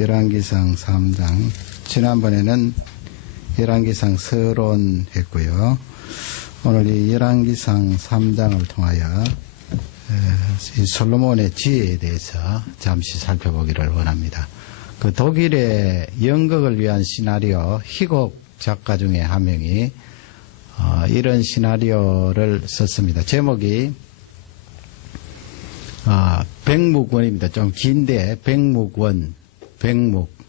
열왕기상 3장. 지난번에는 열왕기상 서론했고요. 오늘 이 열왕기상 3장을 통하여 이 솔로몬의 지혜에 대해서 잠시 살펴보기를 원합니다. 그 독일의 연극을 위한 시나리오 희곡 작가 중에 한 명이 이런 시나리오를 썼습니다. 제목이 백묵원입니다. 좀 긴데 백묵원, 백묵.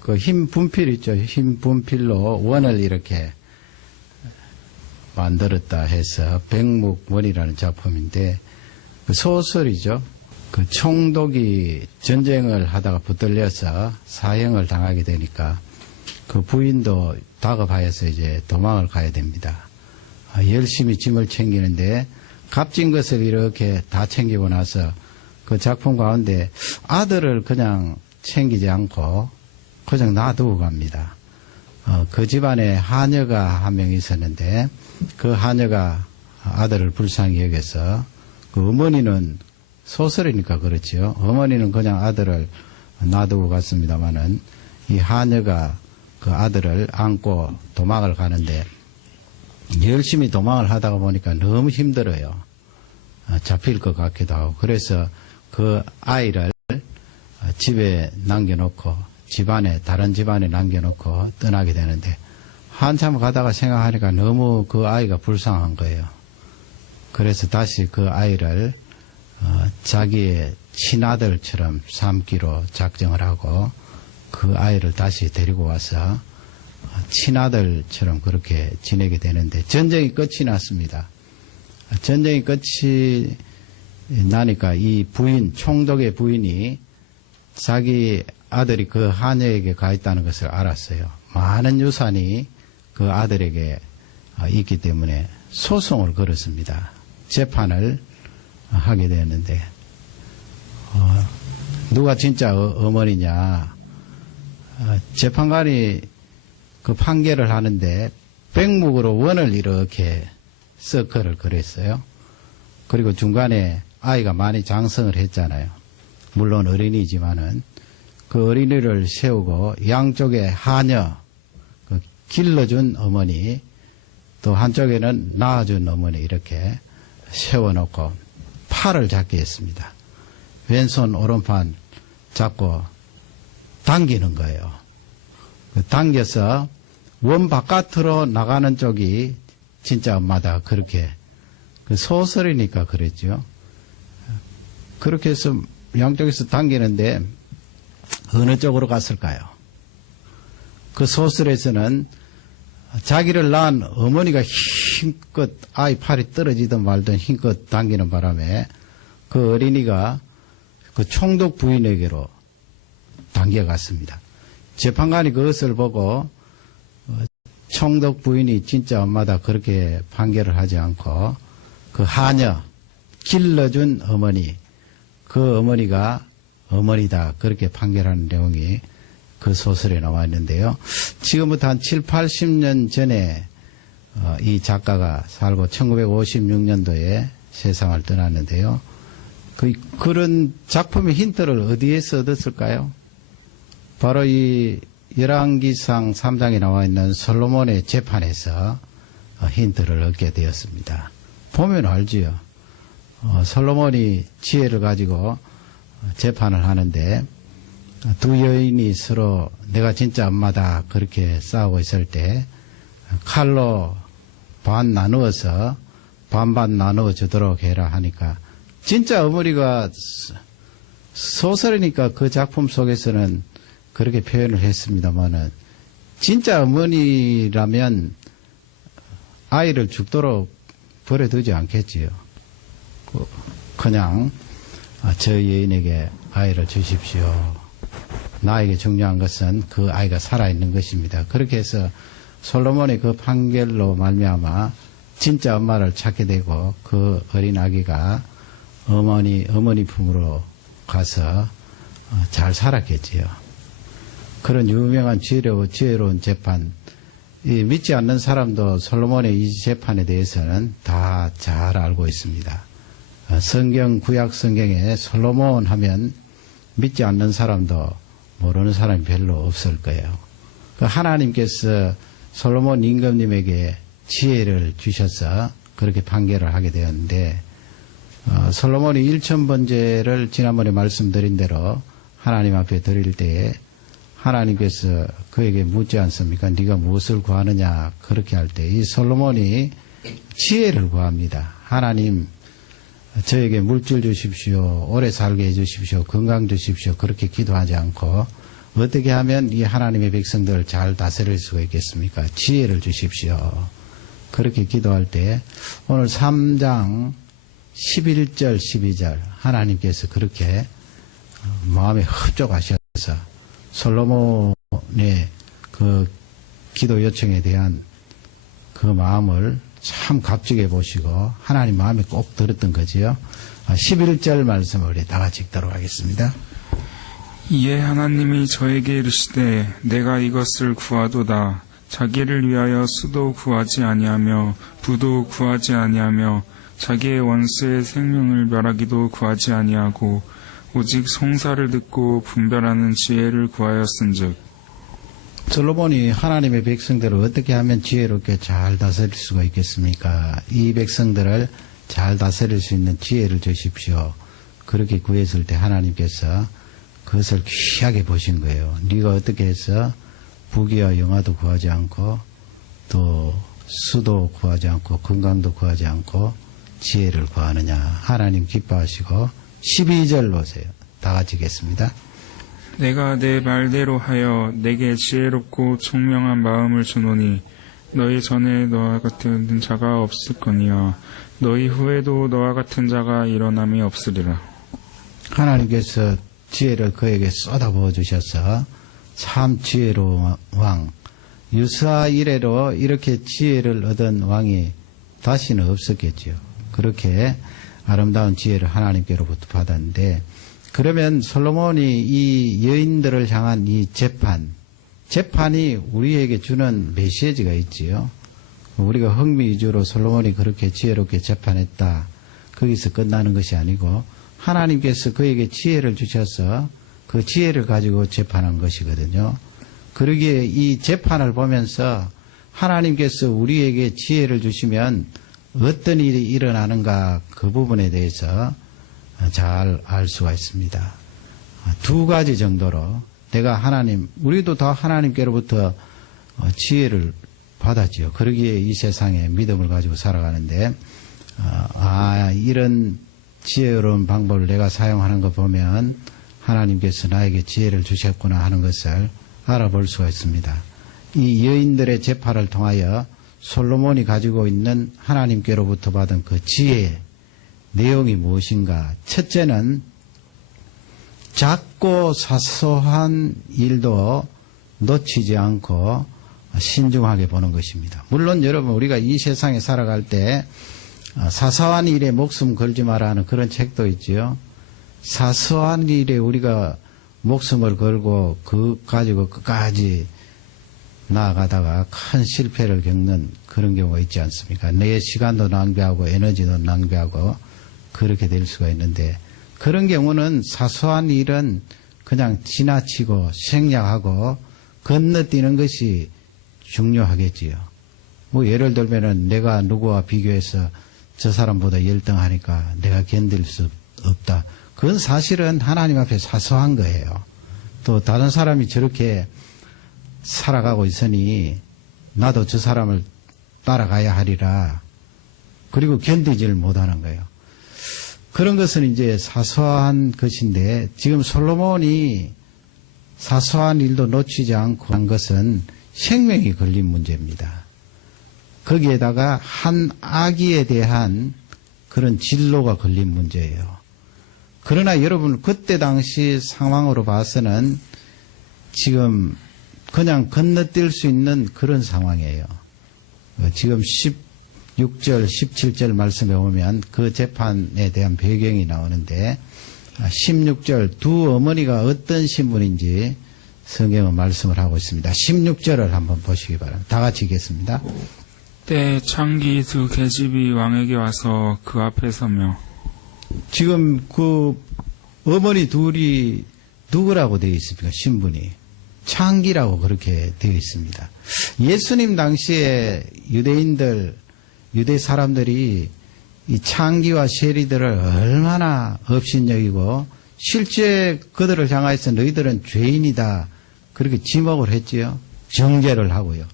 그 흰 분필 있죠. 흰 분필로 원을 이렇게 만들었다 해서 백묵원이라는 작품인데 그 소설이죠. 그 총독이 전쟁을 하다가 붙들려서 사형을 당하게 되니까 그 부인도 다급하여서 이제 도망을 가야 됩니다. 열심히 짐을 챙기는데 값진 것을 이렇게 다 챙기고 나서 그 작품 가운데 아들을 그냥 챙기지 않고 그냥 놔두고 갑니다. 그 집안에 하녀가 한 명 있었는데 그 하녀가 아들을 불쌍히 여겨서 그 어머니는 소설이니까 그렇지요. 어머니는 그냥 아들을 놔두고 갔습니다마는 이 하녀가 그 아들을 안고 도망을 가는데 열심히 도망을 하다가 보니까 너무 힘들어요. 잡힐 것 같기도 하고. 그래서 그 아이를 집에 남겨놓고 다른 집안에 남겨놓고 떠나게 되는데 한참 가다가 생각하니까 너무 그 아이가 불쌍한 거예요. 그래서 다시 그 아이를 자기의 친아들처럼 삼기로 작정을 하고 그 아이를 다시 데리고 와서 친아들처럼 그렇게 지내게 되는데 전쟁이 끝이 났습니다. 전쟁이 끝이 나니까 이 부인, 총독의 부인이 자기 아들이 그 하녀에게 가 있다는 것을 알았어요. 많은 유산이 그 아들에게 있기 때문에 소송을 걸었습니다. 재판을 하게 되었는데 누가 진짜 어머니냐. 재판관이 그 판결을 하는데 백묵으로 원을 이렇게 서클을 그렸어요. 그리고 중간에 아이가 많이 장성을 했잖아요. 물론 어린이지만은 그 어린이를 세우고 양쪽에 하녀, 그 길러준 어머니, 또 한쪽에는 낳아준 어머니 이렇게 세워놓고 팔을 잡게 했습니다. 왼손 오른팔 잡고 당기는 거예요. 당겨서 원 바깥으로 나가는 쪽이 진짜 엄마다. 그렇게. 그 소설이니까 그랬죠. 그렇게 해서 양쪽에서 당기는데 어느 쪽으로 갔을까요? 그 소설에서는 자기를 낳은 어머니가 힘껏 아이 팔이 떨어지든 말든 힘껏 당기는 바람에 그 어린이가 그 총독 부인에게로 당겨갔습니다. 재판관이 그것을 보고 총독 부인이 진짜 엄마다 그렇게 판결을 하지 않고 그 하녀, 길러준 어머니, 그 어머니가 어머니다 그렇게 판결하는 내용이 그 소설에 나와 있는데요. 지금부터 한 7, 80년 전에 이 작가가 살고 1956년도에 세상을 떠났는데요. 그런 작품의 힌트를 어디에서 얻었을까요? 바로 이 열왕기상 3장에 나와 있는 솔로몬의 재판에서 힌트를 얻게 되었습니다. 보면 알지요. 솔로몬이 지혜를 가지고 재판을 하는데 두 여인이 서로 내가 진짜 엄마다 그렇게 싸우고 있을 때 칼로 반 나누어서 반반 나누어 주도록 해라 하니까 진짜 어머니가 소설이니까 그 작품 속에서는 그렇게 표현을 했습니다만은 진짜 어머니라면 아이를 죽도록 버려두지 않겠지요. 그냥 저 여인에게 아이를 주십시오. 나에게 중요한 것은 그 아이가 살아있는 것입니다. 그렇게 해서 솔로몬의 그 판결로 말미암아 진짜 엄마를 찾게 되고 그 어린 아기가 어머니 품으로 가서 잘 살았겠지요. 그런 유명한 지혜로운 재판, 믿지 않는 사람도 솔로몬의 이 재판에 대해서는 다 잘 알고 있습니다. 구약 성경에 솔로몬 하면 믿지 않는 사람도 모르는 사람이 별로 없을 거예요. 그 하나님께서 솔로몬 임금님에게 지혜를 주셔서 그렇게 판결을 하게 되었는데, 솔로몬이 1000번제를 지난번에 말씀드린 대로 하나님 앞에 드릴 때에 하나님께서 그에게 묻지 않습니까? 네가 무엇을 구하느냐? 그렇게 할 때 이 솔로몬이 지혜를 구합니다. 하나님, 저에게 물질 주십시오. 오래 살게 해주십시오. 건강 주십시오. 그렇게 기도하지 않고 어떻게 하면 이 하나님의 백성들을 잘 다스릴 수가 있겠습니까? 지혜를 주십시오. 그렇게 기도할 때 오늘 3장 11절 12절 하나님께서 그렇게 마음에 흡족하셔서 솔로몬의 그 기도 요청에 대한 그 마음을 참 값지게 보시고 하나님 마음에 꼭 들었던 거지요. 11절 말씀을 우리 다 같이 읽도록 하겠습니다. 이에 하나님이 저에게 이르시되 내가 이것을 구하도다. 자기를 위하여 수도 구하지 아니하며 부도 구하지 아니하며 자기의 원수의 생명을 멸하기도 구하지 아니하고 오직 송사를 듣고 분별하는 지혜를 구하였은즉. 솔로몬이 하나님의 백성들을 어떻게 하면 지혜롭게 잘 다스릴 수가 있겠습니까? 이 백성들을 잘 다스릴 수 있는 지혜를 주십시오. 그렇게 구했을 때 하나님께서 그것을 귀하게 보신 거예요. 네가 어떻게 해서 부귀와 영화도 구하지 않고 또 수도 구하지 않고 건강도 구하지 않고 지혜를 구하느냐. 하나님 기뻐하시고 12절 보세요. 다 같이 읽겠습니다. 내가 내 말대로 하여 내게 지혜롭고 총명한 마음을 주노니 너희 전에 너와 같은 자가 없을 거니와 너희 후에도 너와 같은 자가 일어남이 없으리라. 하나님께서 지혜를 그에게 쏟아부어 주셔서 참 지혜로운 왕, 유사 이래로 이렇게 지혜를 얻은 왕이 다시는 없었겠지요. 그렇게 아름다운 지혜를 하나님께로부터 받았는데, 그러면 솔로몬이 이 여인들을 향한 이 재판이 우리에게 주는 메시지가 있지요. 우리가 흥미 위주로 솔로몬이 그렇게 지혜롭게 재판했다, 거기서 끝나는 것이 아니고 하나님께서 그에게 지혜를 주셔서 그 지혜를 가지고 재판한 것이거든요. 그러기에 이 재판을 보면서 하나님께서 우리에게 지혜를 주시면 어떤 일이 일어나는가, 그 부분에 대해서 잘 알 수가 있습니다. 두 가지 정도로 내가 우리도 다 하나님께로부터 지혜를 받았지요. 그러기에 이 세상에 믿음을 가지고 살아가는데, 이런 지혜로운 방법을 내가 사용하는 거 보면 하나님께서 나에게 지혜를 주셨구나 하는 것을 알아볼 수가 있습니다. 이 여인들의 재판을 통하여 솔로몬이 가지고 있는 하나님께로부터 받은 그 지혜의 내용이 무엇인가? 첫째는 작고 사소한 일도 놓치지 않고 신중하게 보는 것입니다. 물론 여러분, 우리가 이 세상에 살아갈 때 사소한 일에 목숨 걸지 마라 하는 그런 책도 있지요. 사소한 일에 우리가 목숨을 걸고 그 가지고 끝까지 나아가다가 큰 실패를 겪는 그런 경우가 있지 않습니까? 내 시간도 낭비하고 에너지도 낭비하고 그렇게 될 수가 있는데, 그런 경우는 사소한 일은 그냥 지나치고 생략하고 건너뛰는 것이 중요하겠지요. 뭐 예를 들면은 내가 누구와 비교해서 저 사람보다 열등하니까 내가 견딜 수 없다. 그건 사실은 하나님 앞에 사소한 거예요. 또 다른 사람이 저렇게 살아가고 있으니 나도 저 사람을 따라가야 하리라. 그리고 견디지를 못하는 거예요. 그런 것은 이제 사소한 것인데, 지금 솔로몬이 사소한 일도 놓치지 않고 한 것은 생명이 걸린 문제입니다. 거기에다가 한 아기에 대한 그런 진로가 걸린 문제예요. 그러나 여러분, 그때 당시 상황으로 봐서는 지금 그냥 건너뛸 수 있는 그런 상황이에요. 지금 16절, 17절 말씀에 보면 그 재판에 대한 배경이 나오는데, 16절 두 어머니가 어떤 신분인지 성경은 말씀을 하고 있습니다. 16절을 한번 보시기 바랍니다. 다 같이 읽겠습니다. 때 창기 두 계집이 왕에게 와서 그 앞에 서며. 지금 그 어머니 둘이 누구라고 되어 있습니까? 신분이. 창기라고 그렇게 되어 있습니다. 예수님 당시에 유대 사람들이 이 창기와 세리들을 얼마나 업신여기고 실제 그들을 향해서 너희들은 죄인이다 그렇게 지목을 했지요. 정죄를 하고요.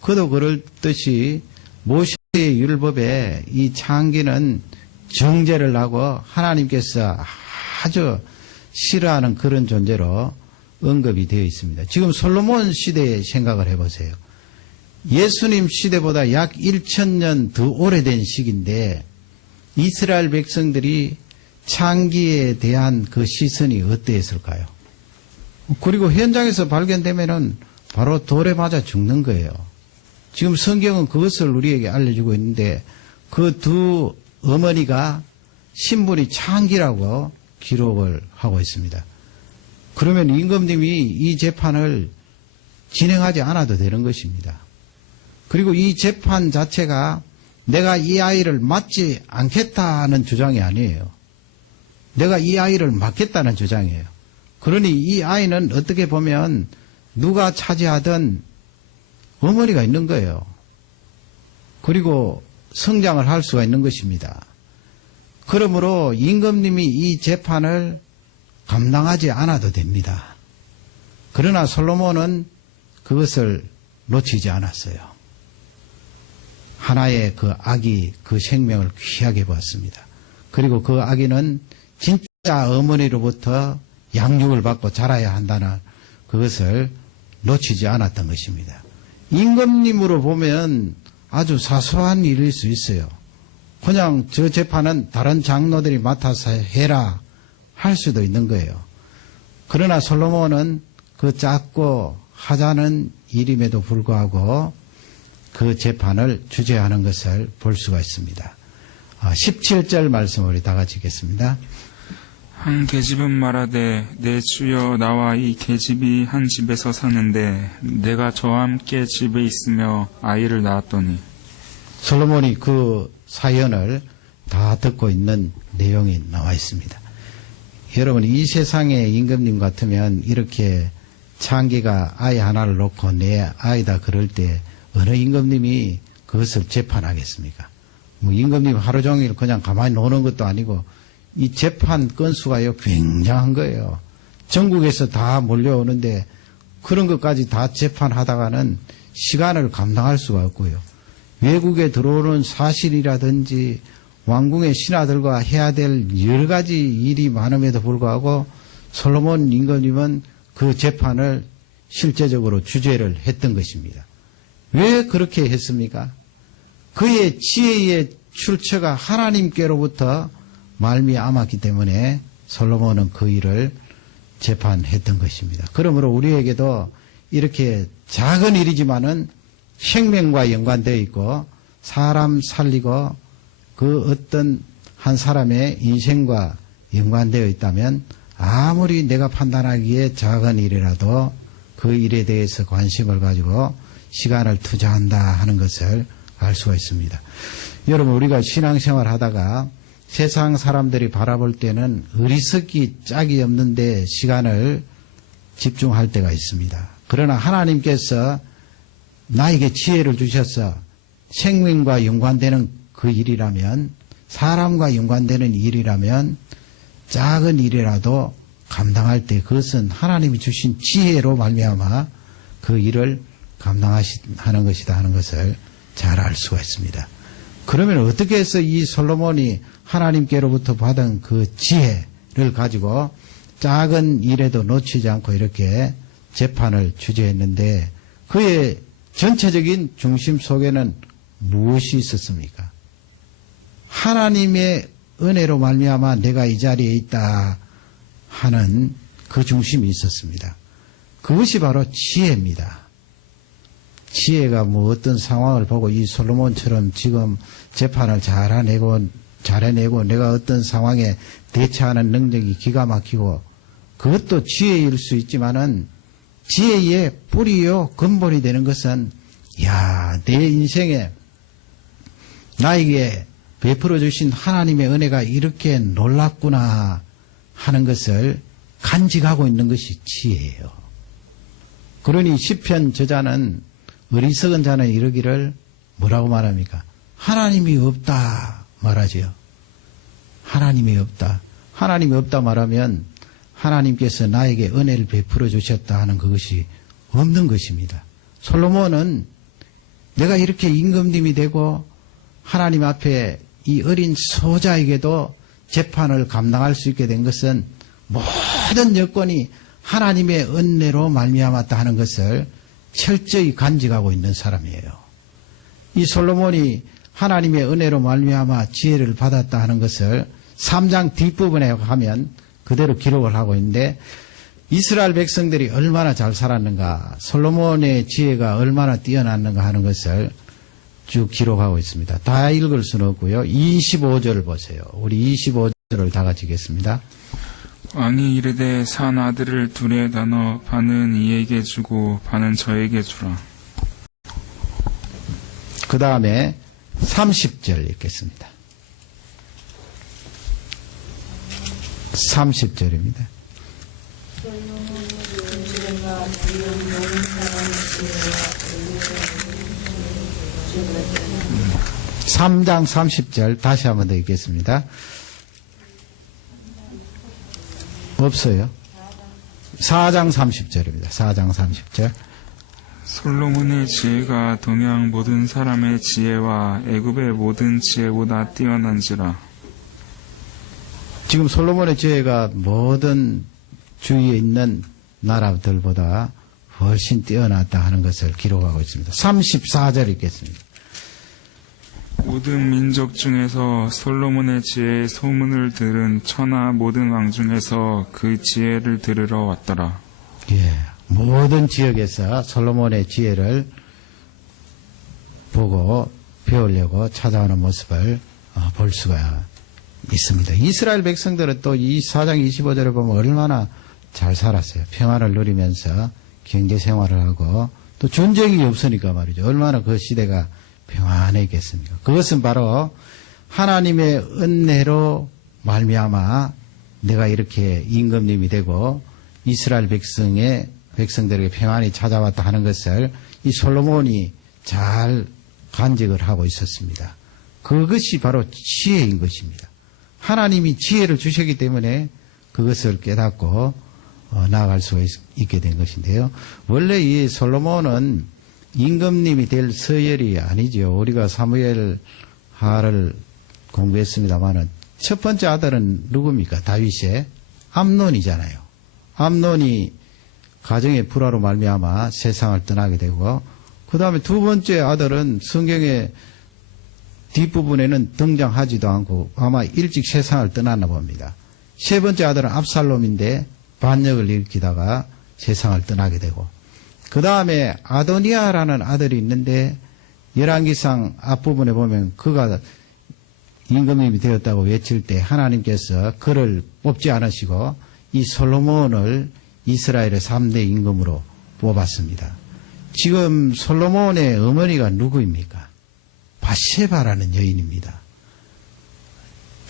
그도 그럴 듯이 모세의 율법에 이 창기는 정죄를 하고 하나님께서 아주 싫어하는 그런 존재로 언급이 되어 있습니다. 지금 솔로몬 시대의 생각을 해보세요. 예수님 시대보다 약 1000년 더 오래된 시기인데 이스라엘 백성들이 창기에 대한 그 시선이 어떠했을까요? 그리고 현장에서 발견되면은 바로 돌에 맞아 죽는 거예요. 지금 성경은 그것을 우리에게 알려주고 있는데 그 두 어머니가 신분이 창기라고 기록을 하고 있습니다. 그러면 임금님이 이 재판을 진행하지 않아도 되는 것입니다. 그리고 이 재판 자체가 내가 이 아이를 맞지 않겠다는 주장이 아니에요. 내가 이 아이를 맞겠다는 주장이에요. 그러니 이 아이는 어떻게 보면 누가 차지하든 어머니가 있는 거예요. 그리고 성장을 할 수가 있는 것입니다. 그러므로 임금님이 이 재판을 감당하지 않아도 됩니다. 그러나 솔로몬은 그것을 놓치지 않았어요. 하나의 그 아기, 그 생명을 귀하게 보았습니다. 그리고 그 아기는 진짜 어머니로부터 양육을 받고 자라야 한다는 그것을 놓치지 않았던 것입니다. 임금님으로 보면 아주 사소한 일일 수 있어요. 그냥 저 재판은 다른 장로들이 맡아서 해라 할 수도 있는 거예요. 그러나 솔로몬은 그 작고 하자는 일임에도 불구하고 그 재판을 주재하는 것을 볼 수가 있습니다. 17절 말씀 우리 다 같이 읽겠습니다. 한 계집은 말하되 내 주여 나와 이 계집이 한 집에서 사는데 내가 저와 함께 집에 있으며 아이를 낳았더니. 솔로몬이 그 사연을 다 듣고 있는 내용이 나와 있습니다. 여러분 이 세상의 임금님 같으면 이렇게 창기가 아이 하나를 놓고 내 아이다 그럴 때 어느 임금님이 그것을 재판하겠습니까? 뭐 임금님 하루 종일 그냥 가만히 노는 것도 아니고 이 재판 건수가요 굉장한 거예요. 전국에서 다 몰려오는데 그런 것까지 다 재판하다가는 시간을 감당할 수가 없고요. 외국에 들어오는 사실이라든지 왕궁의 신하들과 해야 될 여러 가지 일이 많음에도 불구하고 솔로몬 임금님은 그 재판을 실제적으로 주재를 했던 것입니다. 왜 그렇게 했습니까? 그의 지혜의 출처가 하나님께로부터 말미암았기 때문에 솔로몬은 그 일을 재판했던 것입니다. 그러므로 우리에게도 이렇게 작은 일이지만은 생명과 연관되어 있고 사람 살리고 그 어떤 한 사람의 인생과 연관되어 있다면 아무리 내가 판단하기에 작은 일이라도 그 일에 대해서 관심을 가지고 시간을 투자한다 하는 것을 알 수가 있습니다. 여러분 우리가 신앙생활 하다가 세상 사람들이 바라볼 때는 어리석기 짝이 없는데 시간을 집중할 때가 있습니다. 그러나 하나님께서 나에게 지혜를 주셔서 생명과 연관되는 그 일이라면 사람과 연관되는 일이라면 작은 일이라도 감당할 때 그것은 하나님이 주신 지혜로 말미암아 그 일을 감당하는 것이다 하는 것을 잘 알 수가 있습니다. 그러면 어떻게 해서 이 솔로몬이 하나님께로부터 받은 그 지혜를 가지고 작은 일에도 놓치지 않고 이렇게 재판을 주재했는데 그의 전체적인 중심 속에는 무엇이 있었습니까? 하나님의 은혜로 말미암아 내가 이 자리에 있다 하는 그 중심이 있었습니다. 그것이 바로 지혜입니다. 지혜가 뭐 어떤 상황을 보고 이 솔로몬처럼 지금 재판을 잘해내고 내가 어떤 상황에 대처하는 능력이 기가 막히고 그것도 지혜일 수 있지만은 지혜의 뿌리요 근본이 되는 것은 내 인생에 나에게 베풀어 주신 하나님의 은혜가 이렇게 놀랍구나 하는 것을 간직하고 있는 것이 지혜예요. 그러니 시편 저자는 어리석은 자는 이르기를 뭐라고 말합니까? 하나님이 없다 말하지요. 하나님이 없다. 하나님이 없다 말하면 하나님께서 나에게 은혜를 베풀어 주셨다 하는 그것이 없는 것입니다. 솔로몬은 내가 이렇게 임금님이 되고 하나님 앞에 이 어린 소자에게도 재판을 감당할 수 있게 된 것은 모든 여건이 하나님의 은혜로 말미암았다 하는 것을 철저히 간직하고 있는 사람이에요. 이 솔로몬이 하나님의 은혜로 말미암아 지혜를 받았다 하는 것을 3장 뒷부분에 가면 그대로 기록을 하고 있는데 이스라엘 백성들이 얼마나 잘 살았는가, 솔로몬의 지혜가 얼마나 뛰어났는가 하는 것을 쭉 기록하고 있습니다. 다 읽을 수는 없고요. 25절을 보세요. 우리 25절을 다 같이 읽겠습니다. 왕이 이르되 산 아들을 둘에 나눠 반은 이에게 주고 반은 저에게 주라. 그 다음에 30절 읽겠습니다. 30절입니다. 3장 30절 다시 한번 더 읽겠습니다. 없어요. 4장 30절입니다. 4장 30절. 솔로몬의 지혜가 동양 모든 사람의 지혜와 애굽의 모든 지혜보다 뛰어난지라. 지금 솔로몬의 지혜가 모든 주위에 있는 나라들보다 훨씬 뛰어났다 하는 것을 기록하고 있습니다. 34절 읽겠습니다. 모든 민족 중에서 솔로몬의 지혜의 소문을 들은 천하 모든 왕 중에서 그 지혜를 들으러 왔더라. 예, 모든 지역에서 솔로몬의 지혜를 보고 배우려고 찾아오는 모습을 볼 수가 있습니다. 이스라엘 백성들은 또 이 4장 25절에 보면 얼마나 잘 살았어요. 평화를 누리면서 경제 생활을 하고 또 전쟁이 없으니까 말이죠. 얼마나 그 시대가 평안했겠습니까? 그것은 바로 하나님의 은혜로 말미암아 내가 이렇게 임금님이 되고 이스라엘 백성들에게 평안이 찾아왔다 하는 것을 이 솔로몬이 잘 간직을 하고 있었습니다. 그것이 바로 지혜인 것입니다. 하나님이 지혜를 주셨기 때문에 그것을 깨닫고 나아갈 수가 있게 된 것인데요. 원래 이 솔로몬은 임금님이 될 서열이 아니죠. 우리가 사무엘 하를 공부했습니다만은 첫 번째 아들은 누굽니까? 다윗의 암논이잖아요. 암논이 가정의 불화로 말미암아 세상을 떠나게 되고 그 다음에 두 번째 아들은 성경의 뒷부분에는 등장하지도 않고 아마 일찍 세상을 떠났나 봅니다. 세 번째 아들은 압살롬인데 반역을 일으키다가 세상을 떠나게 되고 그 다음에 아도니아라는 아들이 있는데 열왕기상 앞부분에 보면 그가 임금님이 되었다고 외칠 때 하나님께서 그를 뽑지 않으시고 이 솔로몬을 이스라엘의 3대 임금으로 뽑았습니다. 지금 솔로몬의 어머니가 누구입니까? 바세바라는 여인입니다.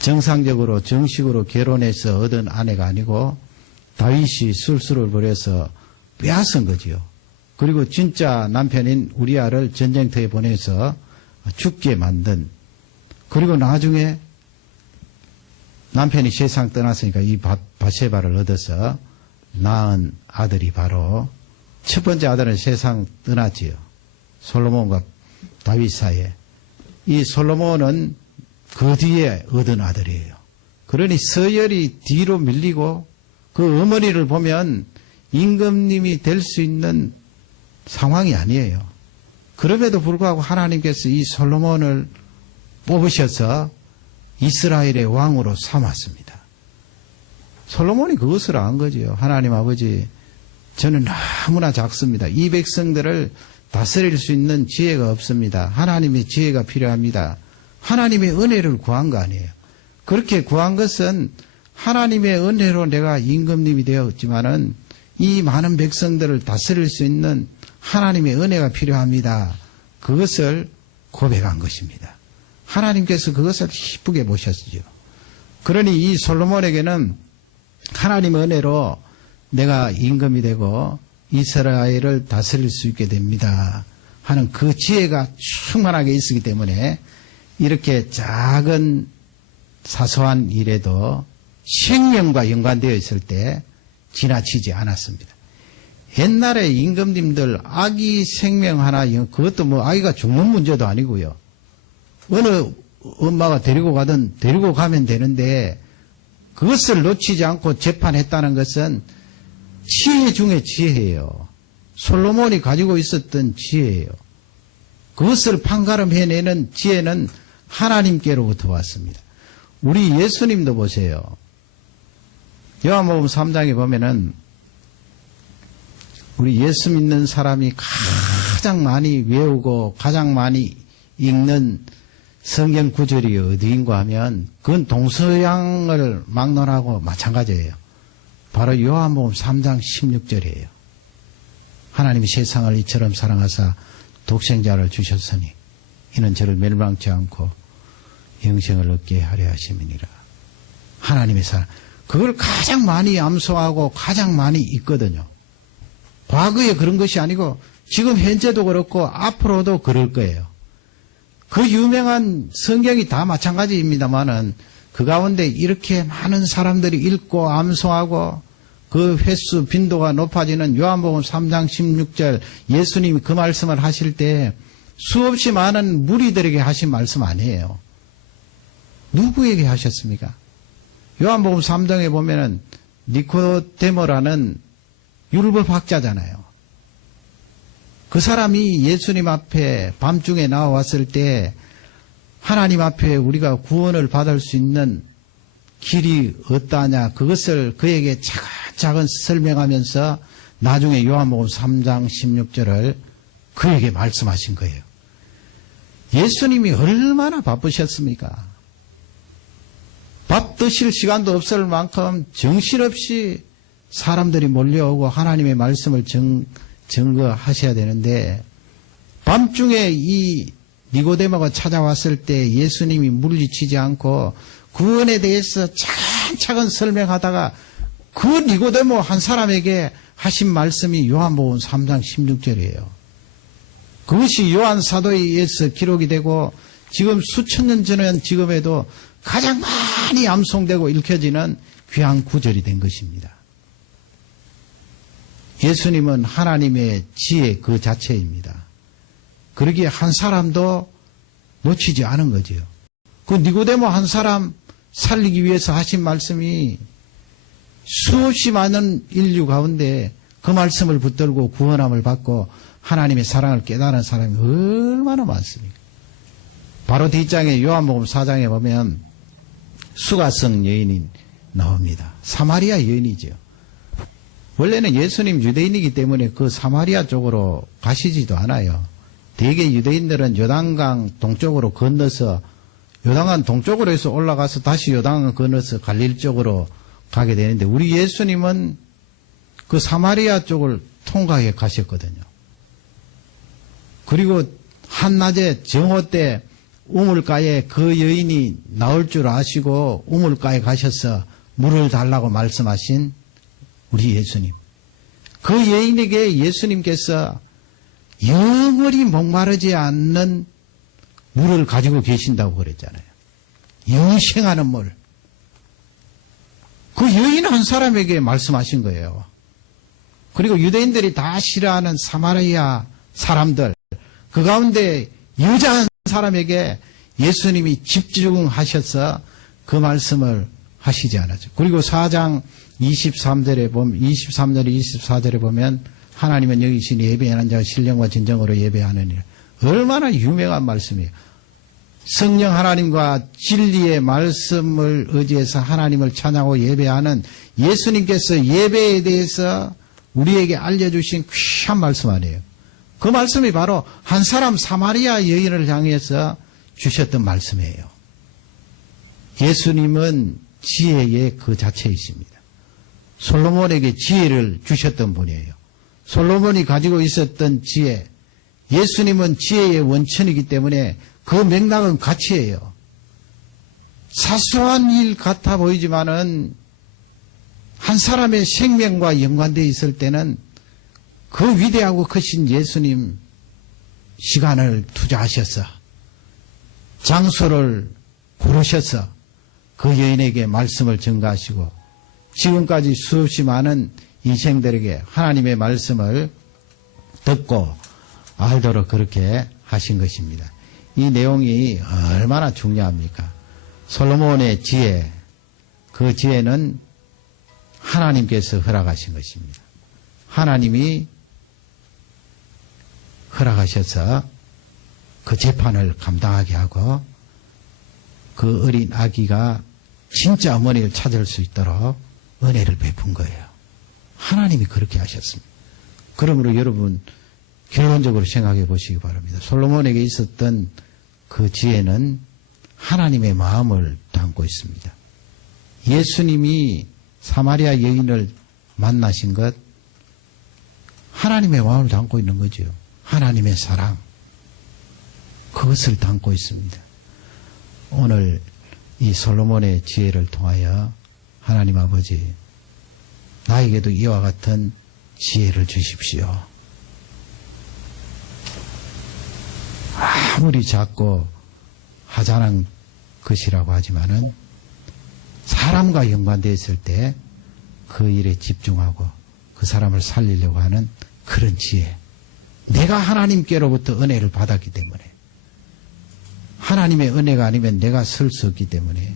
정상적으로 정식으로 결혼해서 얻은 아내가 아니고 다윗이 술수를 벌여서 빼앗은 거지요. 그리고 진짜 남편인 우리아를 전쟁터에 보내서 죽게 만든, 그리고 나중에 남편이 세상 떠났으니까 이 바세바를 얻어서 낳은 아들이 바로 첫 번째 아들은 세상 떠났지요. 솔로몬과 다윗 사이에. 이 솔로몬은 그 뒤에 얻은 아들이에요. 그러니 서열이 뒤로 밀리고 그 어머니를 보면 임금님이 될 수 있는 상황이 아니에요. 그럼에도 불구하고 하나님께서 이 솔로몬을 뽑으셔서 이스라엘의 왕으로 삼았습니다. 솔로몬이 그것을 안 거지요. 하나님 아버지, 저는 너무나 작습니다. 이 백성들을 다스릴 수 있는 지혜가 없습니다. 하나님의 지혜가 필요합니다. 하나님의 은혜를 구한 거 아니에요. 그렇게 구한 것은 하나님의 은혜로 내가 임금님이 되었지만은 이 많은 백성들을 다스릴 수 있는 하나님의 은혜가 필요합니다. 그것을 고백한 것입니다. 하나님께서 그것을 기쁘게 보셨죠. 그러니 이 솔로몬에게는 하나님의 은혜로 내가 임금이 되고 이스라엘을 다스릴 수 있게 됩니다 하는 그 지혜가 충만하게 있었기 때문에 이렇게 작은 사소한 일에도 생명과 연관되어 있을 때 지나치지 않았습니다. 옛날에 임금님들 아기 생명 하나, 그것도 뭐 아기가 죽는 문제도 아니고요. 어느 엄마가 데리고 가든 데리고 가면 되는데 그것을 놓치지 않고 재판했다는 것은 지혜 중에 지혜예요. 솔로몬이 가지고 있었던 지혜예요. 그것을 판가름해내는 지혜는 하나님께로부터 왔습니다. 우리 예수님도 보세요. 요한복음 3장에 보면은 우리 예수 믿는 사람이 가장 많이 외우고 가장 많이 읽는 성경 구절이 어디인가 하면 그건 동서양을 막론하고 마찬가지예요. 바로 요한복음 3장 16절이에요. 하나님이 세상을 이처럼 사랑하사 독생자를 주셨으니 이는 저를 멸망치 않고 영생을 얻게 하려 하심이니라. 하나님의 사랑. 그걸 가장 많이 암송하고 가장 많이 읽거든요. 과거에 그런 것이 아니고 지금 현재도 그렇고 앞으로도 그럴 거예요. 그 유명한 성경이 다 마찬가지입니다만은 그 가운데 이렇게 많은 사람들이 읽고 암송하고 그 횟수 빈도가 높아지는 요한복음 3장 16절 예수님이 그 말씀을 하실 때 수없이 많은 무리들에게 하신 말씀 아니에요. 누구에게 하셨습니까? 요한복음 3장에 보면은 니코데모라는 율법학자잖아요. 그 사람이 예수님 앞에 밤중에 나와왔을 때 하나님 앞에 우리가 구원을 받을 수 있는 길이 어떠하냐 그것을 그에게 차근차근 설명하면서 나중에 요한복음 3장 16절을 그에게 말씀하신 거예요. 예수님이 얼마나 바쁘셨습니까? 밥 드실 시간도 없을 만큼 정신없이 사람들이 몰려오고 하나님의 말씀을 증거하셔야 되는데 밤중에 이 니고데모가 찾아왔을 때 예수님이 물리치지 않고 구원에 대해서 차근차근 설명하다가 그 니고데모 한 사람에게 하신 말씀이 요한복음 3장 16절이에요. 그것이 요한 사도에 의해서 기록이 되고 지금 수천 년 전에 지금에도 가장 많이 암송되고 읽혀지는 귀한 구절이 된 것입니다. 예수님은 하나님의 지혜 그 자체입니다. 그러기에 한 사람도 놓치지 않은 거지요. 그 니고데모 한 사람 살리기 위해서 하신 말씀이 수없이 많은 인류 가운데 그 말씀을 붙들고 구원함을 받고 하나님의 사랑을 깨달은 사람이 얼마나 많습니까? 바로 뒷장에 요한복음 4장에 보면 수가성 여인이 나옵니다. 사마리아 여인이죠. 원래는 예수님 유대인이기 때문에 그 사마리아 쪽으로 가시지도 않아요. 대개 유대인들은 요단강 동쪽으로 건너서 요단강 동쪽으로 해서 올라가서 다시 요단강 건너서 갈릴 쪽으로 가게 되는데 우리 예수님은 그 사마리아 쪽을 통과해 가셨거든요. 그리고 한낮에 정오 때 우물가에 그 여인이 나올 줄 아시고 우물가에 가셔서 물을 달라고 말씀하신 우리 예수님. 그 여인에게 예수님께서 영원히 목마르지 않는 물을 가지고 계신다고 그랬잖아요. 영생하는 물. 그 여인 한 사람에게 말씀하신 거예요. 그리고 유대인들이 다 싫어하는 사마리아 사람들, 그 가운데 여자 한 사람에게 예수님이 집중하셔서 그 말씀을 하시지 않았죠. 그리고 4장 23절에 보면, 23절 24절에 보면 하나님은 여기 계시니 예배하는 자가 신령과 진정으로 예배하느니라. 얼마나 유명한 말씀이에요. 성령 하나님과 진리의 말씀을 의지해서 하나님을 찬양하고 예배하는 예수님께서 예배에 대해서 우리에게 알려주신 귀한 말씀 아니에요. 그 말씀이 바로 한 사람 사마리아 여인을 향해서 주셨던 말씀이에요. 예수님은 지혜의 그 자체이십니다. 솔로몬에게 지혜를 주셨던 분이에요. 솔로몬이 가지고 있었던 지혜, 예수님은 지혜의 원천이기 때문에 그 맥락은 가치예요. 사소한 일 같아 보이지만은 한 사람의 생명과 연관되어 있을 때는 그 위대하고 크신 예수님 시간을 투자하셔서 장소를 고르셔서 그 여인에게 말씀을 전가하시고 지금까지 수없이 많은 인생들에게 하나님의 말씀을 듣고 알도록 그렇게 하신 것입니다. 이 내용이 얼마나 중요합니까? 솔로몬의 지혜, 그 지혜는 하나님께서 허락하신 것입니다. 하나님이 허락하셔서 그 재판을 감당하게 하고 그 어린 아기가 진짜 어머니를 찾을 수 있도록 은혜를 베푼 거예요. 하나님이 그렇게 하셨습니다. 그러므로 여러분 결론적으로 생각해 보시기 바랍니다. 솔로몬에게 있었던 그 지혜는 하나님의 마음을 담고 있습니다. 예수님이 사마리아 여인을 만나신 것 하나님의 마음을 담고 있는 거죠. 하나님의 사랑 그것을 담고 있습니다. 오늘 이 솔로몬의 지혜를 통하여 하나님 아버지 나에게도 이와 같은 지혜를 주십시오. 아무리 작고 하찮은 것이라고 하지만은 사람과 연관되어 있을 때 그 일에 집중하고 그 사람을 살리려고 하는 그런 지혜. 내가 하나님께로부터 은혜를 받았기 때문에 하나님의 은혜가 아니면 내가 설 수 없기 때문에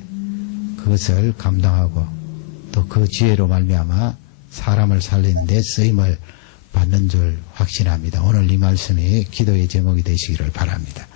그것을 감당하고 또 그 지혜로 말미암아 사람을 살리는 데 쓰임을 받는 줄 확신합니다. 오늘 이 말씀이 기도의 제목이 되시기를 바랍니다.